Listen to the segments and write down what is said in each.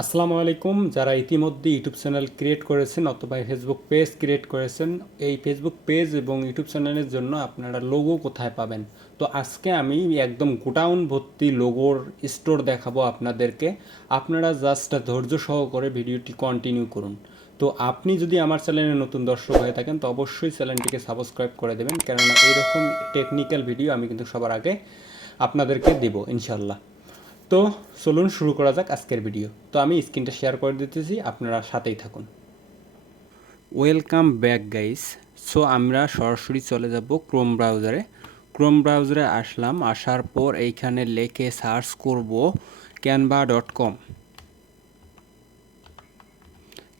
আসসালামু আলাইকুম। যারা ইতিমধ্যে ইউটিউব চ্যানেল ক্রিয়েট করেছেন অথবা ফেসবুক পেজ ক্রিয়েট করেছেন, এই ফেসবুক পেজ এবং ইউটিউব চ্যানেলের জন্য আপনারা লোগো কোথায় পাবেন? তো আজকে আমি একদম গোডাউন ভর্তি লোগোর স্টোর দেখাবো আপনাদেরকে। আপনারা জাস্ট ধৈর্য সহকারে ভিডিওটি কন্টিনিউ করুন। তো আপনি যদি আমার চ্যানেলে নতুন দর্শক হয়ে থাকেন তো অবশ্যই চ্যানেলটিকে সাবস্ক্রাইব করে দেবেন, কেননা এইরকম টেকনিক্যাল ভিডিও আমি কিন্তু সবার আগে আপনাদেরকে দেবো ইনশাল্লাহ। তো চলুন শুরু করা যাক আজকের ভিডিও। তো আমি স্ক্রিনটা শেয়ার করে দিতেছি, আপনারা সাথেই থাকুন। Welcome back guys. সো আমরা সরাসরি চলে যাব ক্রোম ব্রাউজারে। ক্রোম ব্রাউজারে আসলাম, আসার পর এইখানে লেখে সার্চ করব canva.com।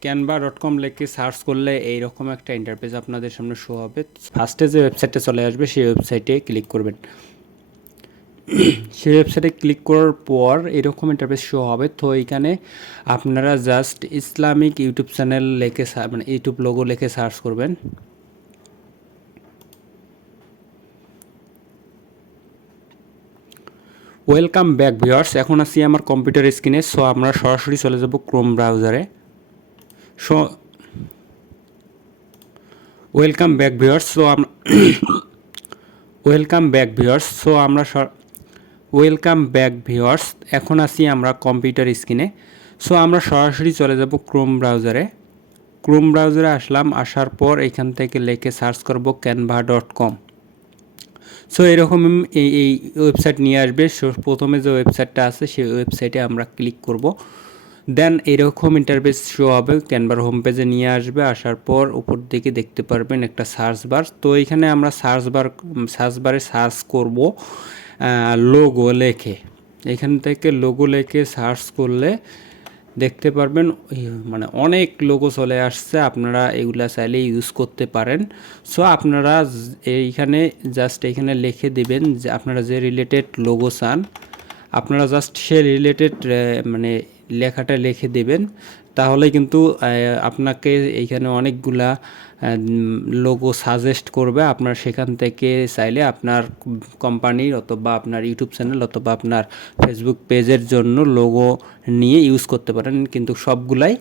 canva.com লিখে সার্চ করলে এইরকম একটা ইন্টারফেস আপনাদের সামনে শো হবে। ফার্স্টে যে ওয়েবসাইটে চলে আসবে সেই ওয়েবসাইটে ক্লিক করবেন। সেই ওয়েবসাইটে ক্লিক করার পর এরকম ইন্টারফেস শো হবে। তো এইখানে আপনারা জাস্ট ইসলামিক ইউটিউব চ্যানেল লিখে মানে ইউটিউব লোগো লিখে সার্চ করবেন। ওয়েলকাম ব্যাক ভিউয়ার্স, এখন আছি আমার কম্পিউটার স্ক্রিনে। সো আমরা সরাসরি চলে যাব ক্রোম ব্রাউজারে। So welcome back viewers, so আমরা ওয়েলকাম ব্যাক ভিউয়ার্স সো আমরা ওয়েলকাম ব্যাক ভিউয়ার্স, এখন আছি আমরা কম্পিউটার স্ক্রিনে। সো আমরা সরাসরি চলে যাব ক্রোম ব্রাউজারে। ক্রোম ব্রাউজারে আসলাম, আসার পর এখান থেকে লিখে সার্চ করব canva.com। সো এরকম এই ওয়েবসাইট নিয়ে আসবে। প্রথমে যে ওয়েবসাইটটা আছে সেই ওয়েবসাইটে আমরা ক্লিক করব। দেন এরকম ইন্টারফেস শো হবে, ক্যানভার হোম পেজে নিয়ে আসবে। আসার পর উপর দিকে দেখতে পারবেন একটা সার্চ বার। তো এখানে আমরা সার্চ বারে সার্চ করব লোগো লেখে। এখান থেকে লোগো লেখে সার্চ করলে দেখতে পারবেন মানে অনেক লোগো চলে আসছে, আপনারা এগুলা চাইলে ইউজ করতে পারেন। সো আপনারা এইখানে জাস্ট এইখানে লিখে দিবেন যে আপনারা যে রিলেটেড লোগো চান, আপনারা জাস্ট সে রিলেটেড মানে লেখাটা লিখে দেবেন। তাহলে কিন্তু আপনাকে এইখানে অনেকগুলা লোগো সাজেস্ট করবে। আপনার সেখান থেকে চাইলে আপনার কোম্পানির অথবা আপনার ইউটিউব চ্যানেল অথবা আপনার ফেসবুক পেজের জন্য লোগো নিয়ে ইউজ করতে পারেন, কিন্তু সবগুলাই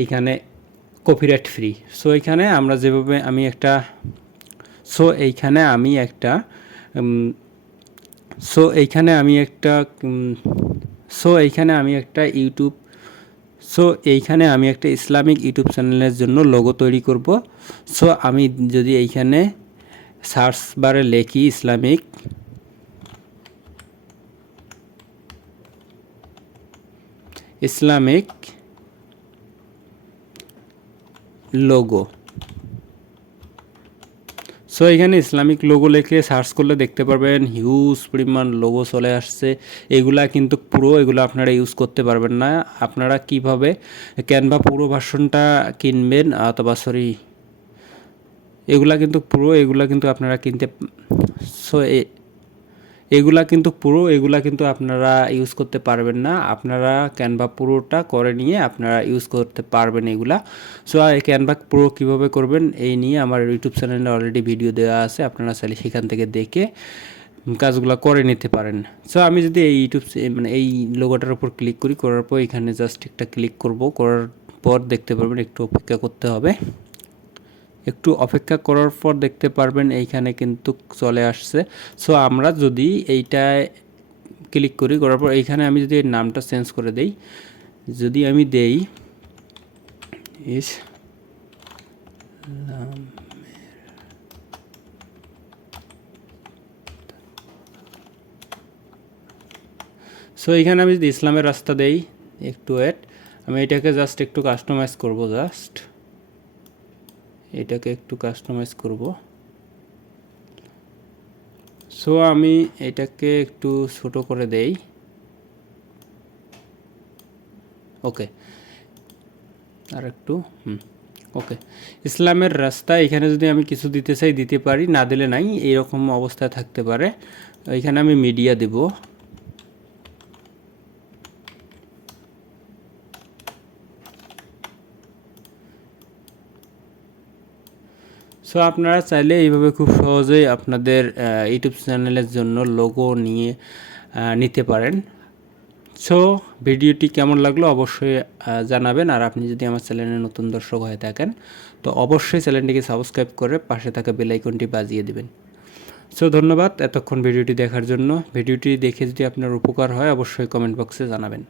এইখানে কপিরাইট ফ্রি। সো এইখানে আমরা যেভাবে আমি একটা সো এইখানে আমি একটা সো এইখানে আমি একটা সো এইখানে আমি একটা ইউটিউব সো এইখানে আমি একটা ইসলামিক ইউটিউব চ্যানেলের জন্য লোগো তৈরি করব। সো আমি যদি এইখানে সার্চ বারে লিখি ইসলামিক লোগো, সো এখানে ইসলামিক লোগো লিখে সার্চ করলে দেখতে পারবেন হিউজ পরিমাণ লোগো চলে আসছে। এগুলা কিন্তু পুরো এগুলো আপনারা ইউজ করতে পারবেন না। আপনারা কিভাবে ক্যানভা পুরো ভার্সনটা কিনবেন অথবা এগুলা কিন্তু আপনারা কিনতে সো এগুলা কিন্তু আপনারা ইউজ করতে পারবেন না। আপনারা ক্যানভা পুরোটা করে নিয়ে আপনারা ইউজ করতে পারবেন এগুলা। সো ক্যানভা পুরো কীভাবে করবেন এই নিয়ে আমার ইউটিউব চ্যানেলে অলরেডি ভিডিও দেওয়া আছে, আপনারা চাইলে সেখান থেকে দেখে কাজগুলো করে নিতে পারেন। সো আমি যদি এই মানে এই লোগোটার উপর ক্লিক করার পর এখানে জাস্ট একটা ক্লিক করব, করার পর দেখতে পারবেন একটু অপেক্ষা করতে হবে। একটু অপেক্ষা করার পর দেখতে পারবেন এইখানে কিন্তু চলে আসছে। সো আমরা যদি এইটায় ক্লিক করার পর এইখানে আমি যদি এর নামটা চেঞ্জ করে দেই, যদি আমি দেই সো এইখানে আমি যদি ইসলামের রাস্তা দেই, একটু ওয়েট, আমি এটাকে জাস্ট একটু কাস্টমাইজ করব। এটাকে একটু কাস্টমাইজ করব। সো আমি এটাকে একটু ছোট করে দেই। ওকে, আর একটু ওকে, ইসলামের রাস্তা। এখানে যদি আমি কিছু দিতে চাই দিতে পারি, না দিলে নাই, এইরকম অবস্থায় থাকতে পারে। এখানে আমি মিডিয়া দেব। সো আপনারা চাইলে এইভাবে খুব সহজেই আপনাদের ইউটিউব চ্যানেলের জন্য লোগো নিতে পারেন। সো ভিডিওটি কেমন লাগলো অবশ্যই জানাবেন। আর আপনি যদি আমার চ্যানেলে নতুন দর্শক হয়ে থাকেন তো অবশ্যই চ্যানেলটিকে সাবস্ক্রাইব করে পাশে থাকা বেল আইকনটি বাজিয়ে দেবেন। সো ধন্যবাদ এতক্ষণ ভিডিওটি দেখার জন্য। ভিডিওটি দেখে যদি আপনার উপকার হয় অবশ্যই কমেন্ট বক্সে জানাবেন।